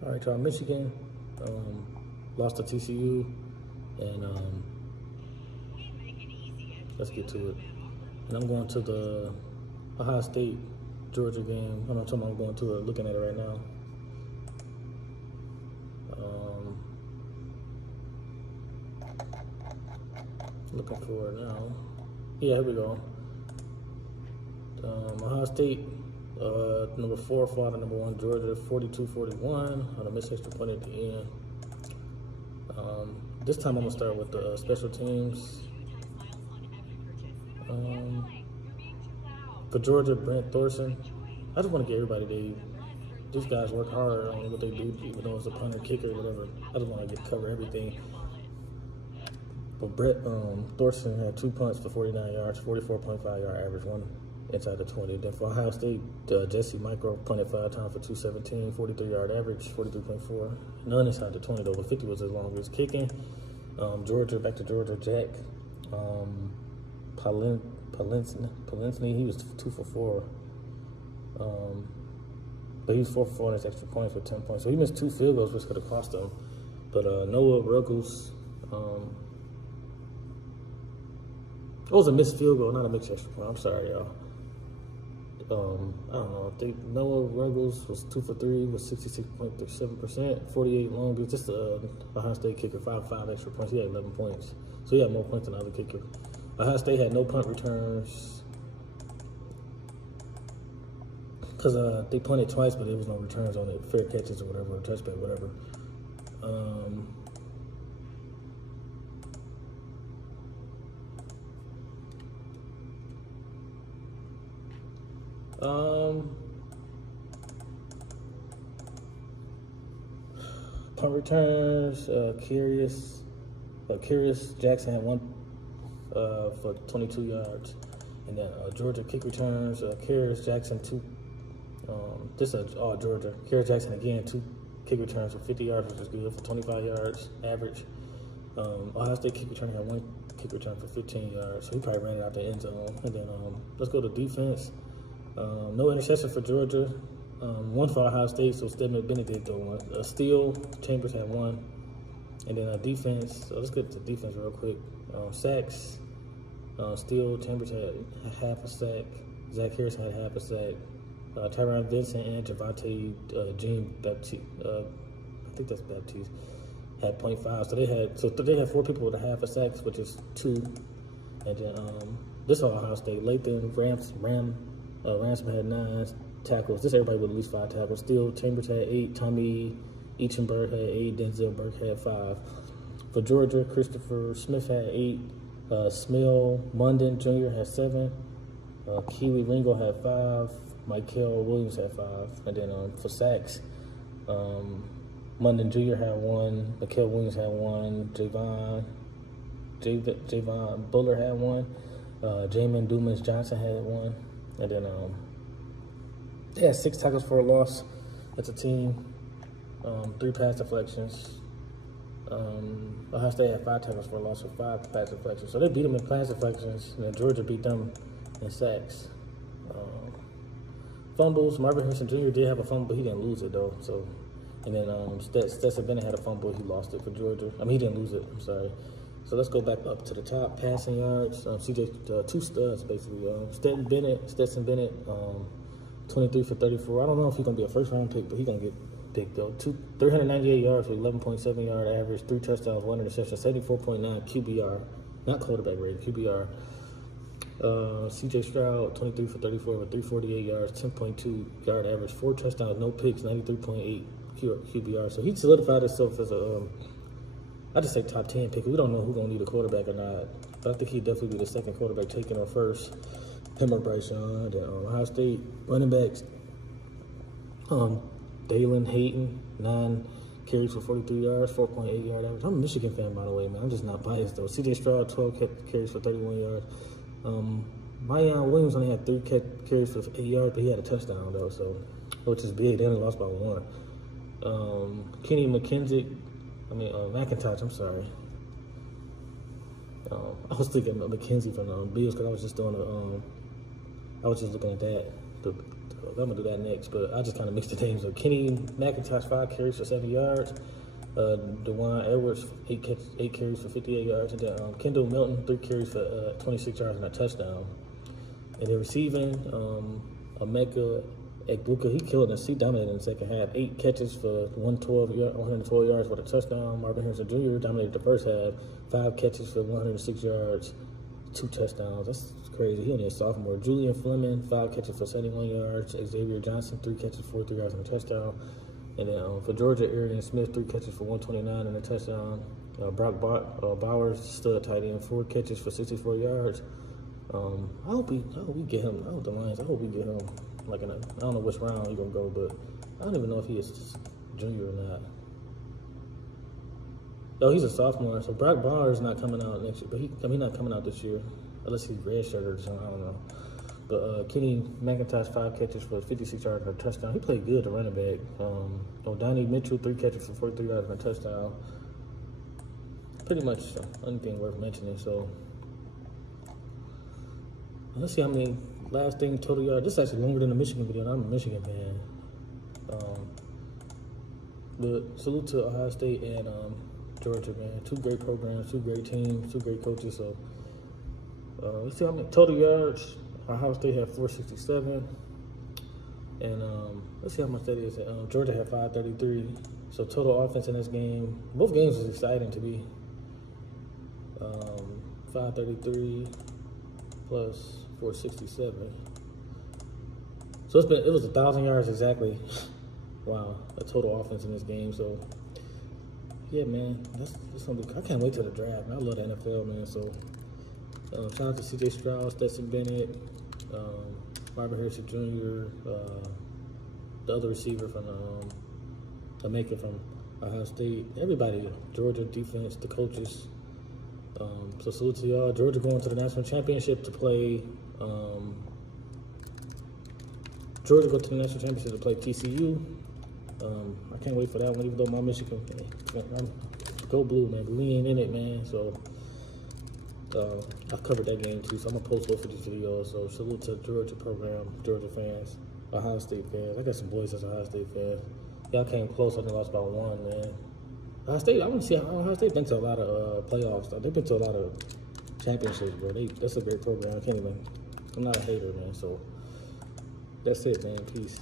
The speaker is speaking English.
All right, y'all. Michigan lost to TCU, and let's get to it. And I'm going to the Ohio State Georgia game. I'm going to it, looking at it right now. Looking for it now. Yeah, here we go. Ohio State, number 4 fought to number 1 Georgia, 42-41 on a missed extra point at the end. This time I'm gonna start with the special teams. For Georgia, Brent Thorson. I just want to get everybody. These guys work hard on what they do, even though it's a punter, kicker, whatever. I just want to cover everything. But Brett Thorson had 2 punts for 49 yards, 44.5 yard average, one inside the 20. Then for Ohio State, Jesse Micro punted 5 times for 217, 43 yard average, 43.4. None inside the 20 though, but 50 was his longest. Kicking, Georgia, back to Georgia, Jack Palinsny, he was 2 for 4. But he was 4 for 4 on his extra points with 10 points. So he missed 2 field goals, which could have cost him. But Noah Ruggles, it was a missed field goal, not a mixed extra point. I'm sorry, y'all. I don't know. I think Noah Ruggles was 2 for 3 with 66.7%, 48 long. It's just a Ohio State kicker, 5 extra points. He had 11 points. So he had more points than the other kicker. Ohio State had no punt returns because they punted twice, but there was no returns on it, fair catches or whatever, or touchback, whatever. Punt returns, Curious Jackson had 1 for 22 yards. And then Georgia kick returns, Curious Jackson 2. This is all Georgia. Curious Jackson again, 2 kick returns for 50 yards, which is good, for 25 yards average. Ohio State kick return had 1 kick return for 15 yards, so he probably ran it out the end zone. And then let's go to defense. No interception for Georgia. 1 for Ohio State, so Stedman Bennett did throw 1. Steele, Chambers had 1. And then defense, so let's get to defense real quick. Sacks, Steele, Chambers had half a sack. Zach Harrison had half a sack. Tyron Vincent and Javante Jean-Baptiste, I think that's Baptiste, had 0.5. So they had 4 people with a half a sacks, which is 2. And then this is Ohio State. Lathan Ransom had 9 tackles. This everybody with at least 5 tackles. Steele, Chambers had 8. Tommy Eichenberg had 8. Denzel Burke had 5. For Georgia, Christopher Smith had 8. Smil Munden Jr. had 7. Keely Ringo had 5. Michael Williams had 5. And then for sacks, Munden Jr. had 1. Michael Williams had 1. Javon Buller had 1. Jamin Dumas Johnson had 1. And then they had 6 tackles for a loss as a team, 3 pass deflections. Ohio State had 5 tackles for a loss with 5 pass deflections. So they beat them in pass deflections, and then Georgia beat them in sacks. Fumbles, Marvin Harrison Jr. did have a fumble, but he didn't lose it though. So, and then Stetson Bennett had a fumble, he lost it for Georgia. I mean, he didn't lose it, I'm sorry. So let's go back up to the top. Passing yards, CJ, 2 studs basically. Stetson Bennett, 23 for 34. I don't know if he's gonna be a first-round pick, but he's gonna get picked though. 398 yards for 11.7 yard average, 3 touchdowns, 1 interception, 74.9 QBR, not quarterback rating, QBR. CJ Stroud, 23 for 34 with 348 yards, 10.2 yard average, 4 touchdowns, no picks, 93.8 QBR. So he solidified himself as a, I just say top 10 pick. We don't know who's gonna need a quarterback or not, but I think he'd definitely be the second quarterback taken or first. Him or Bryce Young. Then Ohio State running backs, Dalen Hayton, 9 carries for 43 yards, 4.8 yard average. I'm a Michigan fan, by the way, man. I'm just not biased though. CJ Stroud, 12 carries for 31 yards. Mayan Williams only had 3 carries for 8 yards, but he had a touchdown though, so which is big. They only lost by 1. Kenny McIntosh, I'm sorry. I was thinking of McKenzie from Bills because I was just doing I was just looking at that. The I'm gonna do that next, but I just kind of mixed the names up. Kenny McIntosh, 5 carries for 70 yards. Dewan Edwards, 8 carries for 58 yards. And then Kendall Milton, 3 carries for 26 yards and a touchdown. And then receiving, Emeka Egbuka, he killed us. He dominated in the second half. 8 catches for 112 yards with a touchdown. Marvin Harrison Jr. dominated the first half. 5 catches for 106 yards, 2 touchdowns. That's crazy. He only a sophomore. Julian Fleming, 5 catches for 71 yards. Xavier Johnson, 3 catches for 43 yards and a touchdown. And then for Georgia, Arian Smith, 3 catches for 129 and a touchdown. Brock Bowers, stud tight end, 4 catches for 64 yards. I hope we get him. I hope the Lions. I hope we get him. Like I don't know which round he's gonna go, but I don't even know if he is junior or not. Oh, he's a sophomore, so Brock Bowers not coming out next year. But he's not coming out this year unless he's redshirted or something. I don't know. But Kenny McIntosh, 5 catches for 56 yards and a touchdown. He played good, the running back. Donnie Mitchell, 3 catches for 43 yards and a touchdown. Pretty much anything worth mentioning. So let's see how many last thing total yards. This is actually longer than the Michigan video, and I'm a Michigan fan. But salute to Ohio State and Georgia, man. 2 great programs, 2 great teams, 2 great coaches. So let's see how many total yards. Ohio State had 467, and let's see how much that is. Georgia had 533. So total offense in this game, both games was exciting to me. 533 plus 467. So it was 1,000 yards exactly. Wow, a total offense in this game. So yeah, man, that's something. I can't wait till the draft. Man. I love the NFL, man. So shout out to C.J. Stroud, Stetson Bennett, Marvin Harrison Jr., the other receiver from Emeka from Ohio State, everybody, Georgia defense, the coaches. So salute to y'all. Georgia going to the national championship to play. Georgia go to the national championship to play TCU. I can't wait for that one, even though my Michigan, go blue, man. But we ain't in it, man. So I covered that game too. So I'm gonna post both of these videos. So salute to Georgia program, Georgia fans, Ohio State fans. I got some boys that's Ohio State fans. Y'all came close. I lost by 1, man. Ohio State, I want to see how Ohio State been to a lot of playoffs. They've been to a lot of championships, bro. That's a great program. I'm not a hater, man. So that's it, man. Peace.